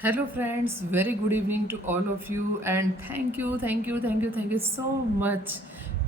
Hello friends, very good evening to all of you and thank you so much।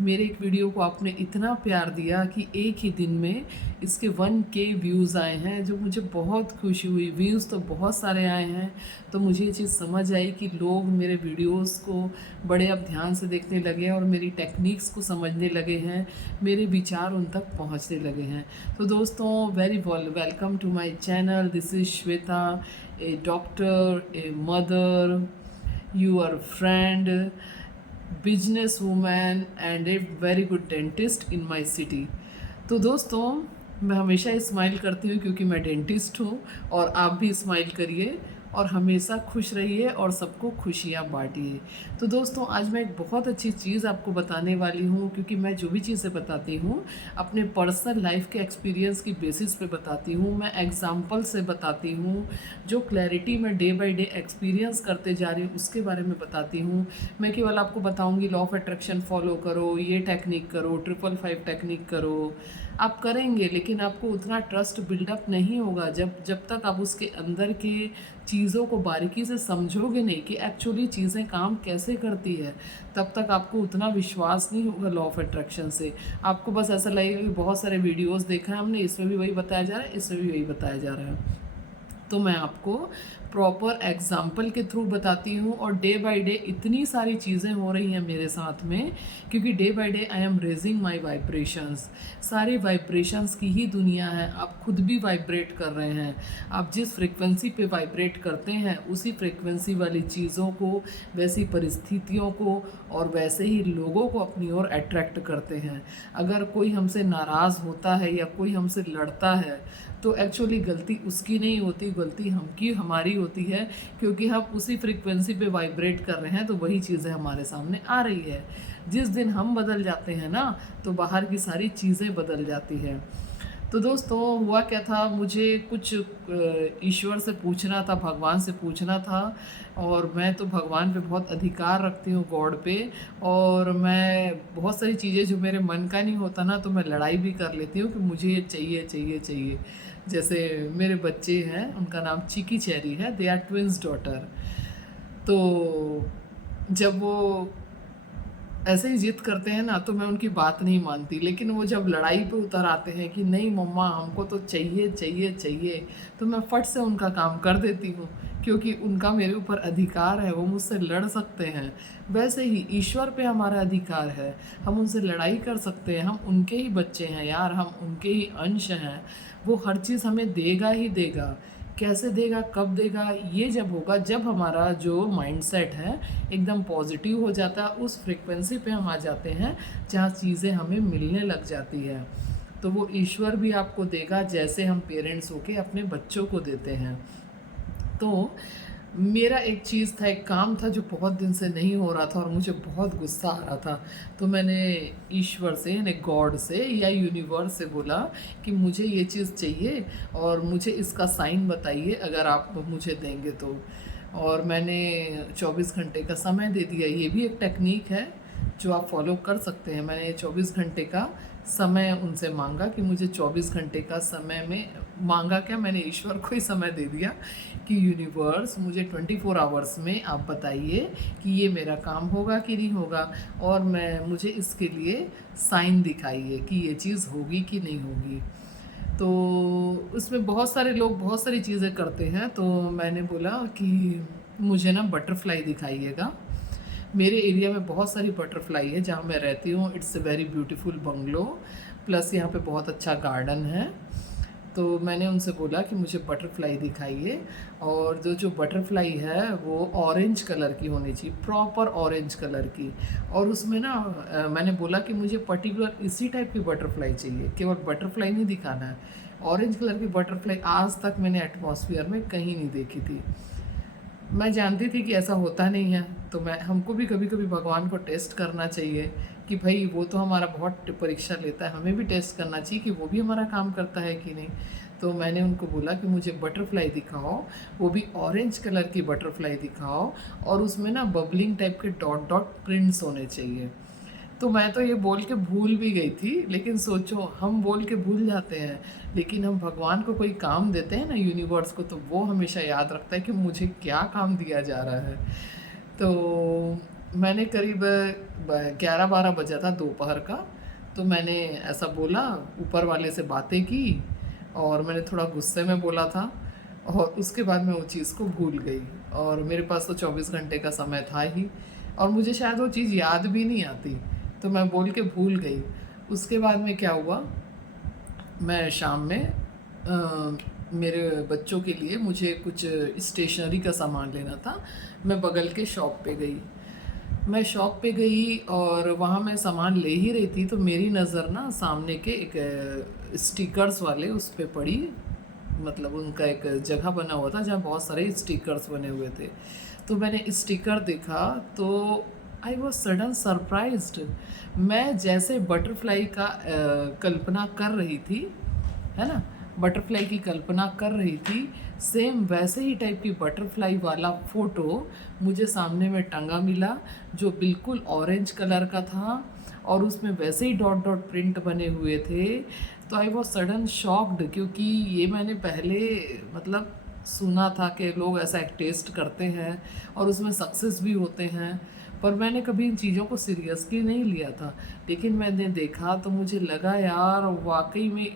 मेरे एक video को आपने इतना प्यार दिया कि एक ही दिन में इसके 1K व्यूज़ आए हैं, जो मुझे बहुत खुशी हुई। व्यूज़ तो बहुत सारे आए हैं, तो मुझे ये चीज़ समझ आई कि लोग मेरे वीडियोस को बड़े अब ध्यान से देखने लगे हैं और मेरी टेक्निक्स को समझने लगे हैं, मेरे विचार उन तक पहुंचने लगे हैं। तो दोस्तों, very welcome to my channel. This is Shweta, a doctor, a mother, your friend, businesswoman and a very good dentist in my city। तो दोस्तों, मैं हमेशा स्माइल करती हूँ क्योंकि मैं डेंटिस्ट हूँ, और आप भी स्माइल करिए और हमेशा खुश रहिए और सबको खुशियाँ बांटिए। तो दोस्तों, आज मैं एक बहुत अच्छी चीज़ आपको बताने वाली हूँ, क्योंकि मैं जो भी चीज़ें बताती हूँ अपने पर्सनल लाइफ के एक्सपीरियंस की बेसिस पे बताती हूँ। मैं एग्जाम्पल से बताती हूँ, जो क्लैरिटी मैं डे बाय डे एक्सपीरियंस करते जा रही हूँ उसके बारे में बताती हूँ। मैं केवल आपको बताऊँगी लॉ ऑफ अट्रैक्शन फॉलो करो, ये टेक्निक करो, 555 टेक्निक करो। आप करेंगे, लेकिन आपको उतना ट्रस्ट बिल्डअप नहीं होगा जब तक आप उसके अंदर के चीज़ों को बारीकी से समझोगे नहीं कि एक्चुअली चीज़ें काम कैसे करती है। तब तक आपको उतना विश्वास नहीं होगा लॉ ऑफ अट्रैक्शन से। आपको बस ऐसा लगेगा कि बहुत सारे वीडियोस देखा है हमने, इसमें भी वही बताया जा रहा है, इसमें भी वही बताया जा रहा है। तो मैं आपको प्रॉपर एग्जाम्पल के थ्रू बताती हूँ, और डे बाय डे इतनी सारी चीज़ें हो रही हैं मेरे साथ में, क्योंकि day by day I am raising my vibrations. सारे वाइब्रेशंस की ही दुनिया है, आप खुद भी वाइब्रेट कर रहे हैं। आप जिस फ्रिक्वेंसी पे वाइब्रेट करते हैं उसी फ्रिक्वेंसी वाली चीज़ों को, वैसी परिस्थितियों को और वैसे ही लोगों को अपनी ओर अट्रैक्ट करते हैं। अगर कोई हमसे नाराज़ होता है या कोई हमसे लड़ता है, तो एक्चुअली गलती उसकी नहीं होती, गलती हमारी होती है, क्योंकि हम उसी फ्रीक्वेंसी पे वाइब्रेट कर रहे हैं, तो वही चीज़ें हमारे सामने आ रही है। जिस दिन हम बदल जाते हैं ना, तो बाहर की सारी चीज़ें बदल जाती हैं। तो दोस्तों, हुआ क्या था, मुझे कुछ ईश्वर से पूछना था, भगवान से पूछना था, और मैं तो भगवान पे बहुत अधिकार रखती हूँ, गॉड पे। और मैं बहुत सारी चीज़ें जो मेरे मन का नहीं होता ना, तो मैं लड़ाई भी कर लेती हूँ कि मुझे ये चाहिए चाहिए चाहिए। जैसे मेरे बच्चे हैं, उनका नाम चिकी चेरी है, दे आर ट्विंस डॉटर। तो जब वो ऐसे ही जिद करते हैं ना, तो मैं उनकी बात नहीं मानती, लेकिन वो जब लड़ाई पे उतर आते हैं कि नहीं मम्मा हमको तो चाहिए चाहिए चाहिए, तो मैं फट से उनका काम कर देती हूँ, क्योंकि उनका मेरे ऊपर अधिकार है, वो मुझसे लड़ सकते हैं। वैसे ही ईश्वर पे हमारा अधिकार है, हम उनसे लड़ाई कर सकते हैं। हम उनके ही बच्चे हैं यार, हम उनके ही अंश हैं। वो हर चीज़ हमें देगा ही देगा। कैसे देगा, कब देगा, ये जब होगा जब हमारा जो माइंडसेट है एकदम पॉजिटिव हो जाता है, उस फ्रीक्वेंसी पे हम आ जाते हैं जहाँ चीज़ें हमें मिलने लग जाती है। तो वो ईश्वर भी आपको देगा, जैसे हम पेरेंट्स होके अपने बच्चों को देते हैं। तो मेरा एक चीज़ था, एक काम था जो बहुत दिन से नहीं हो रहा था और मुझे बहुत गुस्सा आ रहा था। तो मैंने ईश्वर से, यानी गॉड से या यूनिवर्स से बोला कि मुझे ये चीज़ चाहिए और मुझे इसका साइन बताइए अगर आप मुझे देंगे तो। और मैंने 24 घंटे का समय दे दिया। ये भी एक टेक्निक है जो आप फॉलो कर सकते हैं। मैंने 24 घंटे का समय उनसे मांगा कि मुझे 24 घंटे का समय में, मांगा क्या, मैंने ईश्वर को ही समय दे दिया कि यूनिवर्स मुझे 24 आवर्स में आप बताइए कि ये मेरा काम होगा कि नहीं होगा, और मुझे इसके लिए साइन दिखाइए कि ये चीज़ होगी कि नहीं होगी। तो उसमें बहुत सारे लोग बहुत सारी चीज़ें करते हैं, तो मैंने बोला कि मुझे ना बटरफ्लाई दिखाइएगा। मेरे एरिया में बहुत सारी बटरफ्लाई है जहाँ मैं रहती हूँ। It's a very beautiful bungalow, plus यहाँ पे बहुत अच्छा गार्डन है। तो मैंने उनसे बोला कि मुझे बटरफ्लाई दिखाइए, और जो बटरफ्लाई है वो ऑरेंज कलर की होनी चाहिए, प्रॉपर ऑरेंज कलर की। और उसमें ना मैंने बोला कि मुझे पर्टिकुलर इसी टाइप की बटरफ्लाई चाहिए, केवल बटरफ्लाई नहीं दिखाना है, ऑरेंज कलर की बटरफ्लाई आज तक मैंने एटमॉस्फेयर में कहीं नहीं देखी थी। मैं जानती थी कि ऐसा होता नहीं है, तो मैं हमको भी कभी कभी भगवान को टेस्ट करना चाहिए कि भाई वो तो हमारा बहुत परीक्षा लेता है, हमें भी टेस्ट करना चाहिए कि वो भी हमारा काम करता है कि नहीं। तो मैंने उनको बोला कि मुझे बटरफ्लाई दिखाओ, वो भी ऑरेंज कलर की बटरफ्लाई दिखाओ, और उसमें ना बबलिंग टाइप के डॉट डॉट प्रिंट्स होने चाहिए। तो मैं तो ये बोल के भूल भी गई थी, लेकिन सोचो हम बोल के भूल जाते हैं, लेकिन हम भगवान को कोई काम देते हैं ना यूनिवर्स को, तो वो हमेशा याद रखता है कि मुझे क्या काम दिया जा रहा है। तो मैंने करीब 11-12 बजा था दोपहर का, तो मैंने ऐसा बोला, ऊपर वाले से बातें की, और मैंने थोड़ा गुस्से में बोला था, और उसके बाद मैं वो चीज़ को भूल गई। और मेरे पास तो 24 घंटे का समय था ही, और मुझे शायद वो चीज़ याद भी नहीं आती, तो मैं बोल के भूल गई। उसके बाद में क्या हुआ, मैं शाम में मेरे बच्चों के लिए मुझे कुछ स्टेशनरी का सामान लेना था। मैं बगल के शॉप पे गई। मैं शॉप पे गई और वहाँ मैं सामान ले ही रही थी, तो मेरी नज़र ना सामने के एक स्टिकर्स वाले उस पे पड़ी। मतलब उनका एक जगह बना हुआ था जहाँ बहुत सारे स्टिकर्स बने हुए थे। तो मैंने स्टिकर देखा तो आई वॉज सडन सरप्राइज्ड। मैं जैसे बटरफ्लाई का कल्पना कर रही थी, है ना, बटरफ्लाई की कल्पना कर रही थी, सेम वैसे ही टाइप की बटरफ्लाई वाला फ़ोटो मुझे सामने में टंगा मिला, जो बिल्कुल ऑरेंज कलर का था, और उसमें वैसे ही डॉट डॉट प्रिंट बने हुए थे। तो आई वॉज सडन शॉक्ड, क्योंकि ये मैंने पहले मतलब सुना था कि लोग ऐसा एक टेस्ट करते हैं और उसमें सक्सेस भी होते हैं, पर मैंने कभी इन चीज़ों को सीरियसली नहीं लिया था। लेकिन मैंने देखा तो मुझे लगा यार वाकई में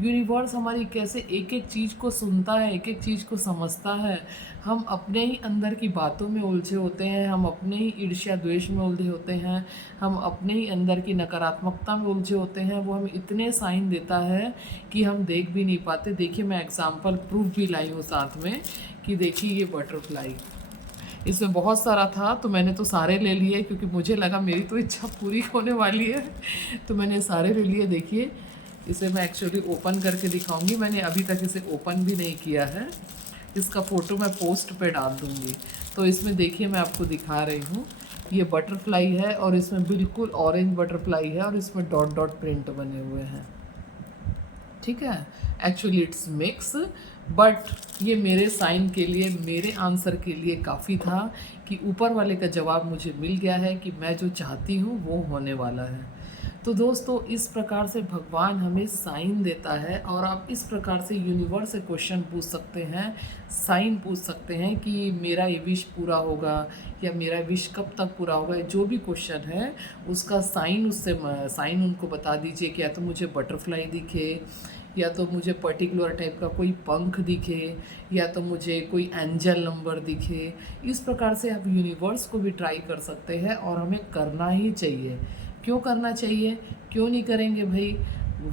यूनिवर्स हमारी कैसे एक एक चीज़ को सुनता है, एक एक चीज़ को समझता है। हम अपने ही अंदर की बातों में उलझे होते हैं, हम अपने ही ईर्ष्या द्वेष में उलझे होते हैं, हम अपने ही अंदर की नकारात्मकता में उलझे होते हैं। वो हमें इतने साइन देता है कि हम देख भी नहीं पाते। देखिए मैं एग्जाम्पल प्रूफ भी लाई हूँ साथ में, कि देखिए ये बटरफ्लाई, इसमें बहुत सारा था, तो मैंने तो सारे ले लिए, क्योंकि मुझे लगा मेरी तो इच्छा पूरी होने वाली है। तो मैंने सारे ले लिए। देखिए इसे मैं एक्चुअली ओपन करके दिखाऊंगी, मैंने अभी तक इसे ओपन भी नहीं किया है। इसका फ़ोटो मैं पोस्ट पे डाल दूंगी। तो इसमें देखिए मैं आपको दिखा रही हूँ, ये बटरफ्लाई है और इसमें बिल्कुल ऑरेंज बटरफ्लाई है और इसमें डॉट डॉट प्रिंट बने हुए हैं। ठीक है, एक्चुअली इट्स मिक्स, बट ये मेरे साइन के लिए, मेरे आंसर के लिए काफ़ी था कि ऊपर वाले का जवाब मुझे मिल गया है कि मैं जो चाहती हूँ वो होने वाला है। तो दोस्तों इस प्रकार से भगवान हमें साइन देता है, और आप इस प्रकार से यूनिवर्स से क्वेश्चन पूछ सकते हैं, साइन पूछ सकते हैं कि मेरा ये विश पूरा होगा या मेरा विश कब तक पूरा होगा। जो भी क्वेश्चन है उसका साइन, उससे साइन उनको बता दीजिए कि या तो मुझे बटरफ्लाई दिखे, या तो मुझे पर्टिकुलर टाइप का कोई पंख दिखे, या तो मुझे कोई एंजल नंबर दिखे। इस प्रकार से आप यूनिवर्स को भी ट्राई कर सकते हैं, और हमें करना ही चाहिए। क्यों करना चाहिए, क्यों नहीं करेंगे भाई?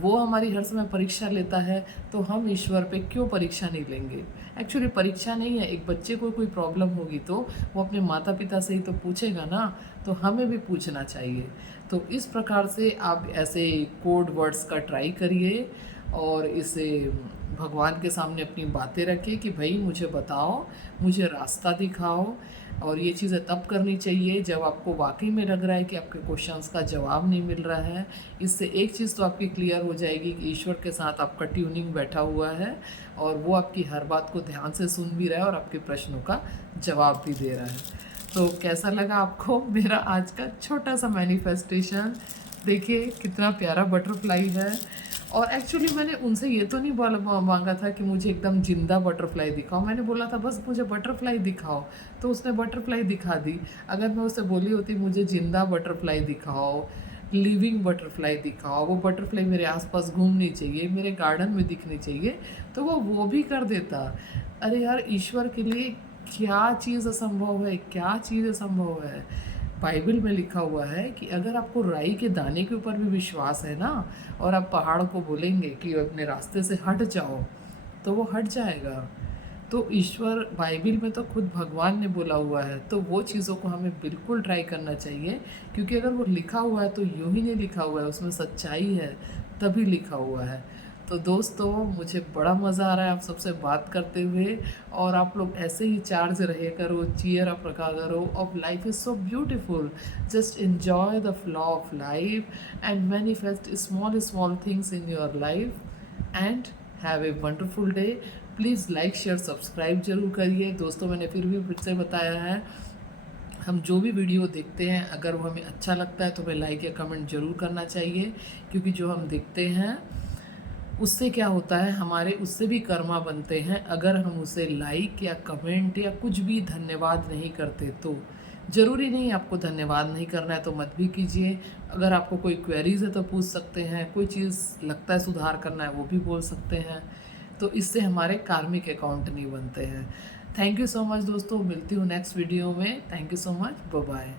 वो हमारी हर समय परीक्षा लेता है, तो हम ईश्वर पे क्यों परीक्षा नहीं लेंगे? एक्चुअली परीक्षा नहीं है, एक बच्चे को कोई प्रॉब्लम होगी तो वो अपने माता पिता से ही तो पूछेगा ना, तो हमें भी पूछना चाहिए। तो इस प्रकार से आप ऐसे कोड वर्ड्स का ट्राई करिए, और इसे भगवान के सामने अपनी बातें रखिए कि भाई मुझे बताओ, मुझे रास्ता दिखाओ। और ये चीज़ें तब करनी चाहिए जब आपको वाकई में लग रहा है कि आपके क्वेश्चंस का जवाब नहीं मिल रहा है। इससे एक चीज़ तो आपकी क्लियर हो जाएगी कि ईश्वर के साथ आपका ट्यूनिंग बैठा हुआ है, और वो आपकी हर बात को ध्यान से सुन भी रहा है और आपके प्रश्नों का जवाब भी दे रहा है। तो कैसा लगा आपको मेरा आज का छोटा सा मैनिफेस्टेशन? देखिए कितना प्यारा बटरफ्लाई है। और एक्चुअली मैंने उनसे ये तो नहीं मांगा था कि मुझे एकदम जिंदा बटरफ्लाई दिखाओ, मैंने बोला था बस मुझे बटरफ्लाई दिखाओ, तो उसने बटरफ्लाई दिखा दी। अगर मैं उससे बोली होती मुझे जिंदा बटरफ्लाई दिखाओ, लिविंग बटरफ्लाई दिखाओ, वो बटरफ्लाई मेरे आसपास घूमनी चाहिए, मेरे गार्डन में दिखनी चाहिए, तो वो भी कर देता। अरे यार ईश्वर के लिए क्या चीज़ असंभव है, क्या चीज़ असंभव है? बाइबल में लिखा हुआ है कि अगर आपको राई के दाने के ऊपर भी विश्वास है ना, और आप पहाड़ को बोलेंगे कि अपने रास्ते से हट जाओ, तो वो हट जाएगा। तो ईश्वर, बाइबल में तो खुद भगवान ने बोला हुआ है, तो वो चीज़ों को हमें बिल्कुल ट्राई करना चाहिए, क्योंकि अगर वो लिखा हुआ है तो यूं ही नहीं लिखा हुआ है, उसमें सच्चाई है, तभी लिखा हुआ है। तो दोस्तों मुझे बड़ा मज़ा आ रहा है आप सबसे बात करते हुए, और आप लोग ऐसे ही चार्ज रहे करो, चीयर अप रखा करो। Of life is so beautiful, just enjoy the flow of life and manifest small small things in your life and have a wonderful day। Please like share subscribe जरूर करिए दोस्तों। मैंने फिर से बताया है, हम जो भी वीडियो देखते हैं अगर वो हमें अच्छा लगता है तो हमें लाइक या कमेंट ज़रूर करना चाहिए, क्योंकि जो हम देखते हैं उससे क्या होता है, हमारे उससे भी कर्मा बनते हैं। अगर हम उसे लाइक या कमेंट या कुछ भी धन्यवाद नहीं करते तो ज़रूरी नहीं आपको धन्यवाद नहीं करना है तो मत भी कीजिए। अगर आपको कोई क्वेरीज़ है तो पूछ सकते हैं, कोई चीज़ लगता है सुधार करना है वो भी बोल सकते हैं। तो इससे हमारे कार्मिक अकाउंट नहीं बनते हैं। थैंक यू सो मच दोस्तों, मिलती हूँ नेक्स्ट वीडियो में। Thank you so much, bye bye.